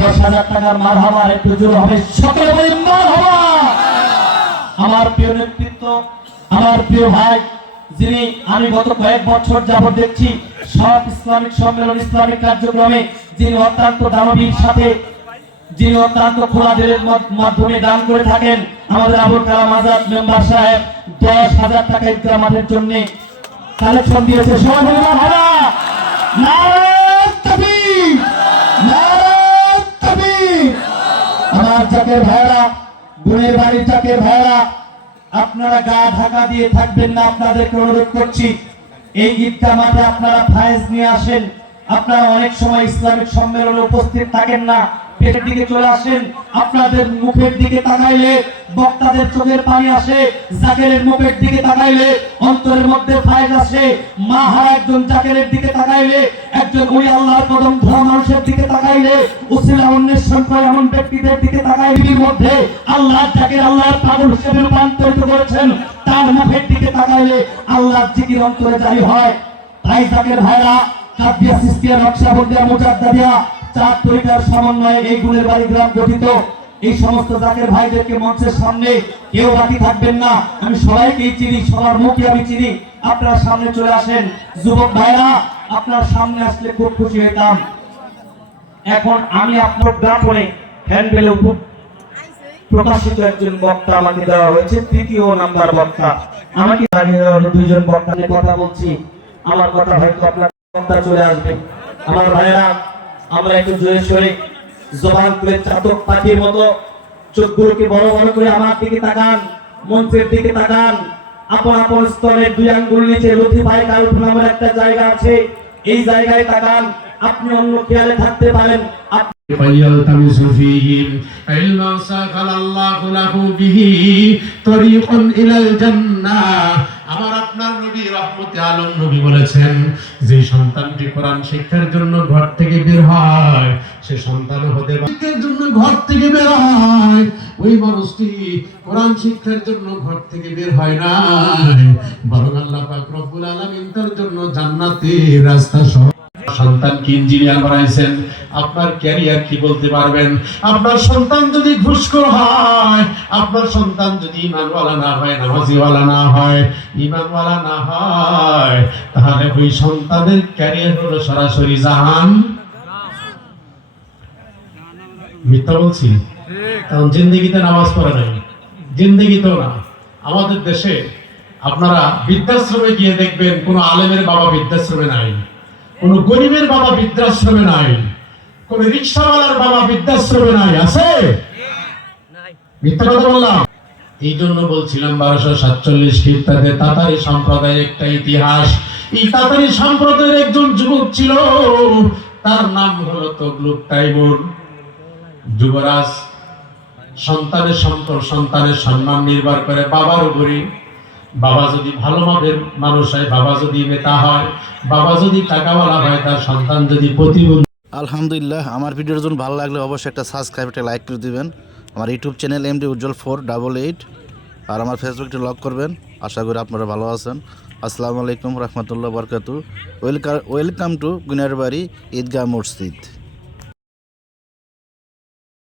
10,000 টাকার মারহাবা একটু জোর হবে, সকলে বলি মারহাবা। আমার প্রিয় নেতৃত্ব, আমার প্রিয় ভাই, যিনি আমি গত কয়েক বছর যাবত দেখছি সব ইসলামিক সম্মেলন, ইসলামিক কার্যক্রমে যিনি অত্যন্ত দানবীর সাথে, যিনি অত্যন্ত খোলা দিলের মাধ্যমে দান করে থাকেন, আমাদের আবুল কালাম আজাদ মেম্বার সাহেব 10,000 টাকা ঈদগাহ মাঠের জন্য কালেকশন দিয়েছে। সবাই বলি মারহাবা। নারায়ে তাকবীর, নারায়ে তাকবীর। আমার জাকের ভাইরা, গুণের বাড়ি জাকের ভাইরা, আপনারা গা ঢাকা দিয়ে থাকবেন না, আপনাদেরকে অনুরোধ করছি এই ঈদগাহ মাঠে আপনারা ফায়েজ নিয়ে আসেন। আপনারা অনেক সময় ইসলামিক সম্মেলনে উপস্থিত থাকেন না, পেটের দিকে চলে আসেন, আপনাদের মুখের দিকে তাকাইলে বক্তাদের চোখের পানি আসে, জাকেরের মুখের দিকে তাকাইলে অন্তরের মধ্যে ফায়েজ আসে। মা হারা একজন জাকেরের দিকে তাকাইলে, একজন ওই আল্লাহর কদম ধরা মানুষের দিকে তাকাইলে, উসিলা অন্বেষণ করে এমন ব্যক্তিদের দিকে তাকাইলে মধ্যে আল্লাহ জাকের আল্লাহর পাগল হিসেবে রূপান্তরিত করেছেন। তার মুখের দিকে তাকাইলে আল্লাহর জিকির অন্তরে জারি হয়। তাই জাকের ভাইরা, কাদিয়া সিস্তিয়া, নকশবন্দিয়া, মুজাদ্দিদিয়া, চার তরিকার সমন্বয়ে এই গুণের বাড়ি গ্রাম গঠিত। এই সমস্ত জাকের ভাইদেরকে মঞ্চের সামনে কেউ বাকি থাকবেন না, আমি সবাইকেই চিনি, সবার মুখে আমি চিনি। আপনারা সামনে চলে আসেন। যুবক ভাইরা, আপনার সামনে আসলে খুব খুশি হইতাম। এখন আমি আপনার জ্ঞাপনে হ্যান্ডবেলে প্রকাশিত একজন বক্তা আমাকে দেওয়া হয়েছে, 3য় নাম্বার বক্তা আমাকে দেওয়া হলো। 2জন বক্তা নিয়ে কথা বলছি, আমার কথা হয়তো আপনার বক্তা চলে আসবে। আমার ভাইরা, আমরা একটু জোরে সোরে জবান খুলে চাতক পাখির মতো চোখগুলোকে বড় বড় করে আমার দিকে তাকান, মঞ্চের দিকে তাকান। আপন আপন স্তরের 2 আঙ্গুল নিচে লতিফায়ে কালব নামের একটা জায়গা আছে, এই জায়গায় তাকান। আপনি অন্য খেয়ালে থাকতে পারেন। فَلْيَلْتَمِسُ فِيهِمْ عِلْمًا سَهَّلَ اللَّهُ لَهُ بِهِ طَرِيقًا إِلَى الْجَنَّةِ। আমার আপনার নবী রহমতে আলম নবী বলেছেন, যে সন্তানটি কোরআন শিক্ষার জন্য ঘর থেকে বের হয়, সে সন্তান হতে শিক্ষার জন্য ঘর থেকে বের হয়, ওই মানুষটি কোরআন শিক্ষার জন্য ঘর থেকে বের হয় না, বরং আল্লাহ পাক রব্বুল আলামিন তার জন্য জান্নাতের রাস্তা সন্তানকে ইঞ্জিনিয়ার বানাইছেন, আপনার ক্যারিয়ার কি বলতে পারবেন? আপনার সন্তান যদি ঘুষখোর হয়, আপনার সন্তান যদি ঈমানওয়ালা না হয়, নামাজিওয়ালা না হয়, ঈমানওয়ালা না হয়, তাহলে ওই সন্তানের ক্যারিয়ার হলো সরাসরি জাহান। মিথ্যা বলছি? কারণ জিন্দেগিতে নামাজ পড়ে নাই, জিন্দেগিতেও না। আমাদের দেশে আপনারা বৃদ্ধাশ্রমে গিয়ে দেখবেন কোন আলেমের বাবা বৃদ্ধাশ্রমে নাই, কোন গরিবের বাবা বৃদ্ধাশ্রমে নাই, কোন রিকশাওয়ালার বাবা বৃদ্ধাশ্রমে নাই। আছে? মিথ্যা কথা বললাম? এই জন্য বলছিলাম 1247 খ্রিস্টাব্দে তাতারি সম্প্রদায়ের একটা ইতিহাস। এই তাতারি সম্প্রদায়ের একজন যুবক ছিল, তার নাম হলো তগলুক তাইমুর। যুবরাজ সন্তানের সম্মান নির্ভর করে বাবার উপরে। বাবা যদি ভালো মানের মানুষ হয়, বাবা যদি নেতা হয়, বাবা যদি টাকাওয়ালা হয়, তার সন্তান যদি প্রতিবন্ধী। আলহামদুলিল্লাহ, আমার ভিডিওর জন্য ভালো লাগলে অবশ্যই একটা সাবস্ক্রাইব, একটা লাইক করে দিবেন। আমার ইউটিউব চ্যানেল MD উজ্জ্বল 488, আর আমার ফেসবুকটি লক করবেন। আশা করি আপনারা ভালো আছেন। আসসালামু আলাইকুম রহমতুল্লাহ বরকাতু। ওয়েলকাম টু গুনারবাড়ি ঈদগাহ মসজিদ।